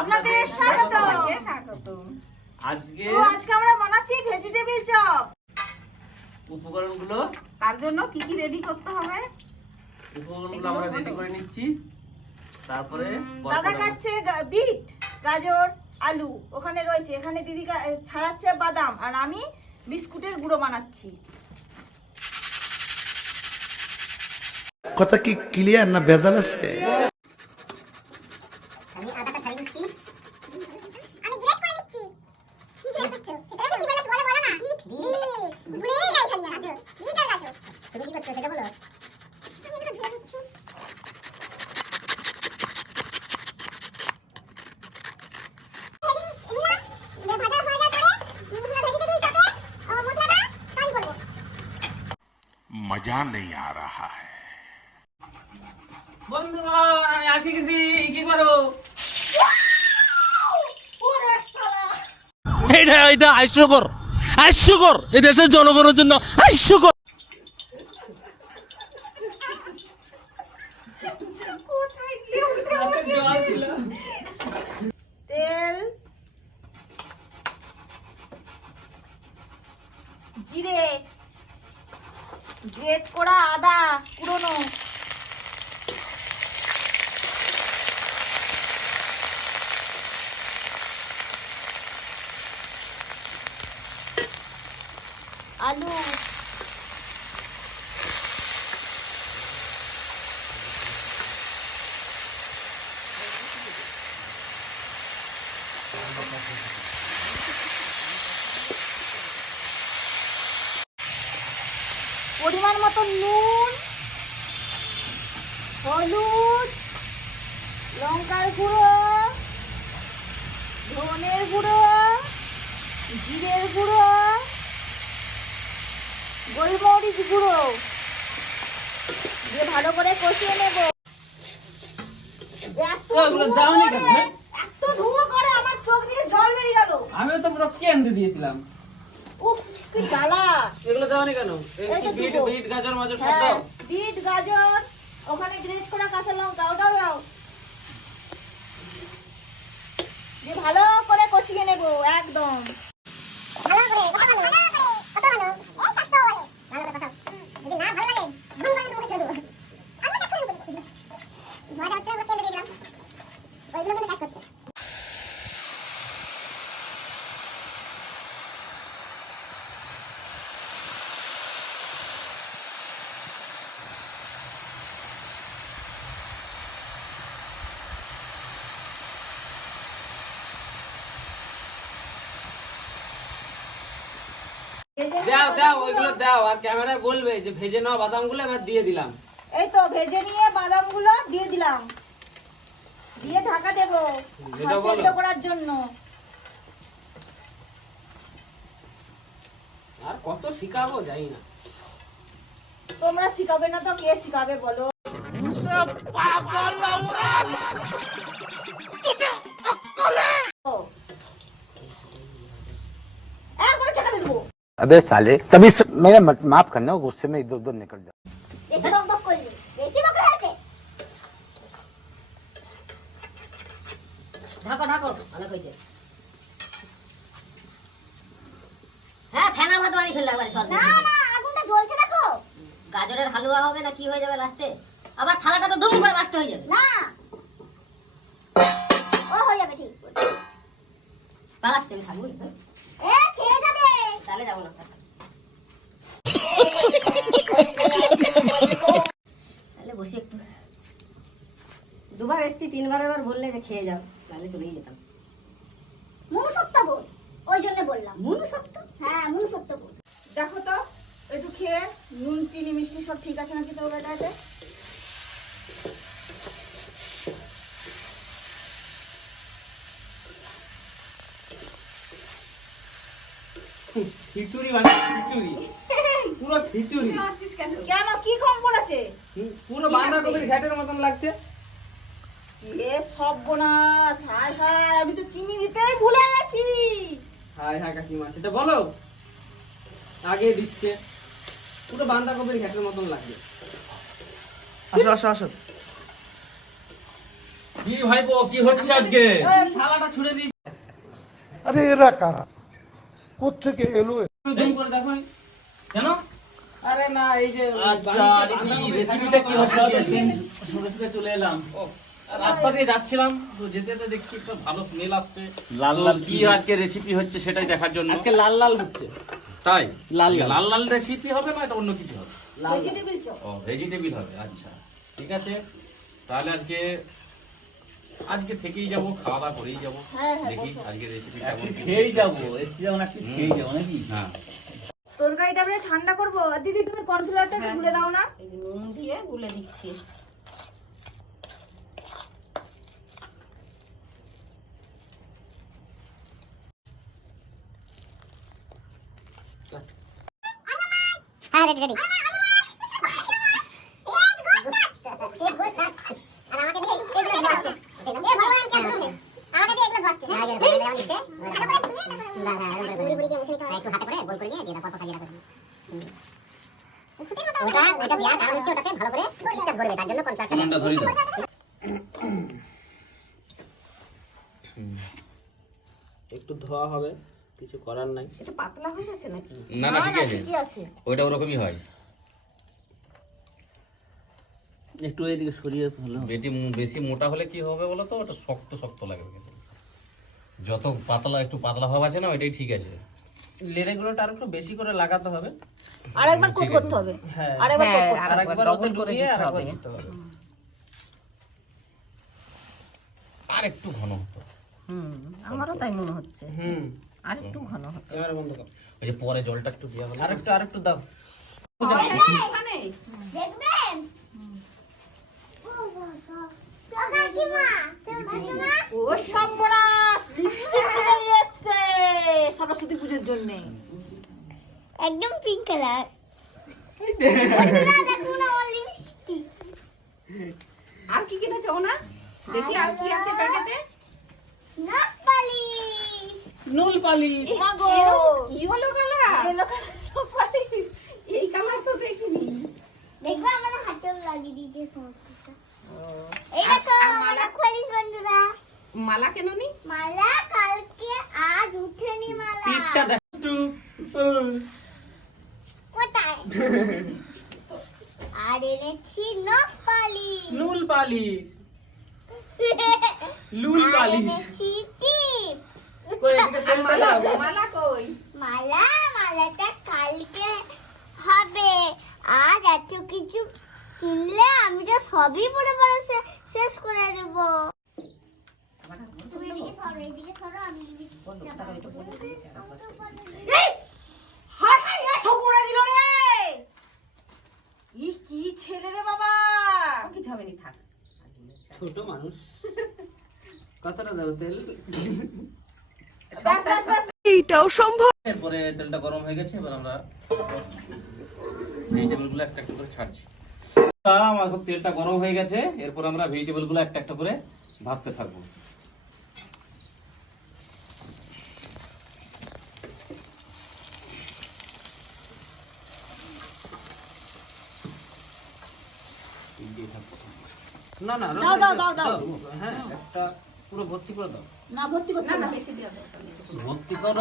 আপনাদের স্বাগত। আজকে আমরা বানাচ্ছি ভেজিটেবল চপ। উপকরণগুলো তার জন্য কি কি রেডি করতে হবে? উপকরণগুলো আমরা রেডি করে নিচ্ছি। তারপরে দাদা কাটছে বিট, গাজর, আলু ওখানে রয়েছে। এখানে দিদি ছাড়াচ্ছে বাদাম, আর আমি বিস্কুটের গুঁড়ো বানাচ্ছি। কথা কি ক্লিয়ার না ভেজাল আছে? আমি আদাটা ছাড়িয়ে নিচ্ছি। আমি গ্রেট করে নিচ্ছি। কি গ্রেট করছো? সেটা কি বলে বলো না। বিট ভুলে যাই খালি গাজর। বিট আর গাজর। তুমি কি করছো সেটা বলো। আমি এটা দিয়ে দিচ্ছি। मजा नहीं आ रहा है। বন্ধুগণ আমি আসি গেছি, কি করো? এটা হাস্যকর এই দেশের জনগণের জন্য হাস্যকর। তেল, জিরে, গ্রেট করা আদা পুরনো, আলু, পরিমাণ মতো নুন, হলুদ, লঙ্কার গুঁড়ো, ধনের গুঁড়ো, জিরের গুঁড়ো, গোলমরিচ গুঁড়ো দিয়ে ভালো করে কষিয়ে নেব। এত ধুয়ো করে আমার চোখ দিয়ে জল বেরিয়ে গেল। আমিও তো পুরো কেন্দ্রে দিয়েছিলাম। উফ কি জ্বালা। এগুলো দেওয়ানি কেন? এই তো বিট দুটো। বিট গাজর মাজর সব হ্যাঁ, দাও। বিট, গাজর, ওখানে গ্রেট করা কাঁচা লঙ্কা ওটাও দাও। দিয়ে ভালো করে কষিয়ে নেব একদম। ভালো করে কথা বলো। কত ভালো। এই কত ভালো। ভালো করে কথা। যদি না ভালো লাগে দুম করে তোমাকে ছেড়ে দেবো। আমি কাজ করব। মজা হচ্ছে আমরা কেন দিলাম। ওইগুলো কিন্তু কাজ করতে। দাও দাও ওইগুলো দাও, আর ক্যামেরায় বলবে যে ভেজে নাও বাদামগুলো, এবার দিয়ে দিলাম। এই তো ভেজে নিয়ে বাদামগুলো দিয়ে দিলাম, দিয়ে ঢাকা দেব যেটা বলো। সেদ্ধ করার জন্য। আর কত শিখাবো জানি না। তোমরা শিখাবে না তো কে শিখাবে বলো? একবারে ছেঁকা দিয়ে দেবো। अबे साले तभी मेरा माफ करना, गुस्से में इधर उधर निकल जाओ। বেশি বকবক করলি। বেশি বকরা আছে। ঢাকো অনেক হয়েছে। হ্যাঁ ফেনা ভাত বাড়ি ফেললে একবারে সল না না আগুনটা জ্বলছে না তো। গাজরের হালুয়া হবে না কি হয়ে যাবে লাস্টে, আবার থালাটা তো দুম করে বাস্ট হয়ে যাবে। না ও হয়ে যাবে ঠিক। পালাচ্ছে আমি থাকবো এ খেয়ে যাবে। তাহলে যাবো না। তাহলে বসি একটু, দুবার এসছি তিনবার এবার বললে যে খেয়ে যাও, তাহলে চলেই যেতাম। মনুষ্যত্ব বল। ওই জন্য বললাম। মনুষ্যত্ব? হ্যাঁ মনুষ্যত্ব বল। দেখো তো একটু খেয়ে নুন চিনি মিষ্টি সব ঠিক আছে নাকি তোর বেটাতে। খিচুড়ি মানে খিচুড়ি, পুরো খিচুড়ি। কেন কি কম পড়েছে? পুরো বাঁধাকপির ঘ্যাটের মতন লাগছে। এ সর্বনাশ, হায় হায় আমি তো চিনি দিতেই ভুলে গেছি। হায় হায় কাকিমা, সেটা বলো। আগে দিচ্ছে, পুরো বাঁধাকপির ঘ্যাটের মতন লাগছে। আসো আসো আসো। কি ভাইপো কি হচ্ছে আজকে? থালাটা ছুঁড়ে দিই। আরে এরা কারা কোত্থেকে এলো করে দেখো কেন? আরে না এই যে আচ্ছা কি রেসিপিটা কি হচ্ছে? শুনে চলে এলাম। রাস্তা দিয়ে যাচ্ছিলাম তো যেতে যেতে দেখছি একটা ভালো স্মেল আসছে। লাল লাল কি আজকে রেসিপি হচ্ছে সেটাই দেখার জন্য। আজকে লাল লাল হচ্ছে। তাই লাল লাল লাল রেসিপি হবে না, এটা অন্য কিছু হবে? Vegetable chop. ও ভেজিটেবল হবে, আচ্ছা ঠিক আছে। তাহলে আজকে থেকেই যাবো, খাওয়া দাওয়া করেই যাবো। দেখি আজকে রেসিপি কেমন। খেয়েই যাবো, এসে যাবো না, খেয়েই যাবো নাকি? হ্যাঁ তরকারিটা আমরা ঠান্ডা করবো। আর দিদি তুমি কর্নফ্লাওয়ারটা একটু গুলে দাও না। এই যে নুন দিয়ে গুলে দিচ্ছি। হ্যাঁ রেডি রেডি উনুনটা ধরিয়ে দাও। একটু ধোয়া হবে, কিছু করার নাই। এটা পাতলা হয়ে গেছে নাকি? না না ঠিক আছে, ঠিকই আছে। ওইটা ওরকমই হয়। একটু এইদিকে সরিয়ে ভালো। বেশি মোটা হলে কি হবে বলো তো, ওটা শক্ত শক্ত লাগবে। কিন্তু যত পাতলা, একটু পাতলা ভাব আছে না, ওইটাই ঠিক আছে। লেড়ে গুলোটা আর একটু বেশি করে লাগাতে হবে। আরেকবার কোট করতে হবে। হ্যাঁ আরেকবার কোট করতে হবে। আরেকবার ওতে করে ঢুকিয়ে দিতে আরেকবার হবে। দিতে হবে। আর একটু ঘন হতো। আমারও তাই মনে হচ্ছে। আর একটু ঘন হতো। এবারে বন্ধ কর। ওই যে পরে জলটা একটু দেওয়া হলো। আরেকটু দাও। ওখানে দেখবেন ও সর্বনাশ, লিপস্টিক কিনে নিয়ে এসেছে সরস্বতী পুজোর জন্য। একদম পিঙ্ক কালার দেখুন আমার লিপস্টিক আর কি কিনেছো না? দেখি আর কি আছে প্যাকেটে। নাক পালিশ নুল পালিশ। মা গো, ইয়েলো কালার। Yellow colour. এই কালার তো দেখিনি। দেখো আমার হাতেও লাগিয়ে দিয়েছে সমস্তটা। এইটা তো আর আমার নাক পালিশ বন্ধুরা। মালা কেন নি? মালা কালকে আজ উঠেনি মালা। পিঠটা দেখ একটু। কোথায়? আর এনেছি নখ পালিশ। Nail polish. লুল আর পালিশ। এনেছি টিপ। কই এদিকে তেল মালা মালা। মালা কই? মালাটা কালকে হবে। আজ এত কিছু কিনলে আমি তো সবই পরে পরে শেষ করে দেব। তুমি এদিকে ধরো, এইদিকে ধরো, আমি এই হাই হাই এ ঠকুরে দিল রে। ই কি ছেলে রে বাবা। ও কিছু হবে নি, থাক। ছোট মানুষ। কতটা দাও তেল? বাস বাস বাস। এরপরে তেলটা গরম হয়ে গেছে, এবার আমরা ভেজিটেবলগুলো একটা একটা করে ছাড়ছি। আমার তেলটা গরম হয়ে গেছে, এরপর আমরা ভেজিটেবলগুলো একটা একটা করে ভাজতে থাকবো। না না দাও, দাও, দাও, দাও। হ্যাঁ একটা পুরো ভর্তি করে দাও। না ভর্তি করতে না না। না বেশি দেওয়া দরকার নেই। ভর্তি করে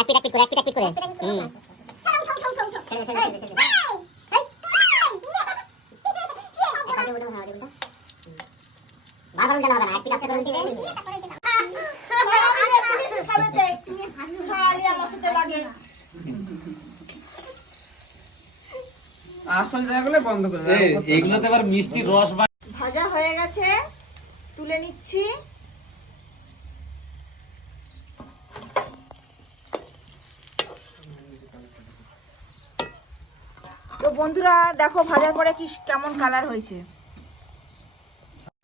এক পিট করে বাবা ডালা হবে না, এক পিট আস্তে করে দিতে খালি আমার সাথে লাগে। আসল জায়গাগুলো বন্ধ করে দাও। এইগুলোতে আবার মিষ্টি রস বা ভাজা হয়ে গেছে, তুলে নিচ্ছি। তো বন্ধুরা দেখো ভাজার পরে কি কেমন কালার হয়েছে।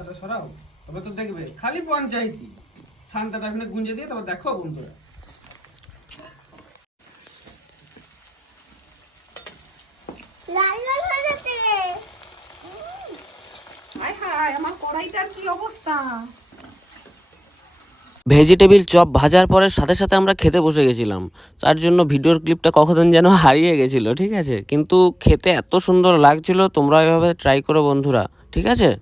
এটা সরাও, তবে তো দেখবে খালি পঞ্চায়েতই। ছানটা এখানে গুঁজে দিয়ে তারপর দেখো বন্ধুরা। লাল লাল হয়ে যাচ্ছে। হায় হায়, আমার কড়াইটার কি অবস্থা। ভেজিটেবিল চপ ভাজার পরে সাথে সাথে আমরা খেতে বসে গেছিলাম, তার জন্য ভিডিওর ক্লিপটা কখন যেন হারিয়ে গেছিলো, ঠিক আছে? কিন্তু খেতে এত সুন্দর লাগছিল, তোমরা এভাবে ট্রাই করো বন্ধুরা, ঠিক আছে?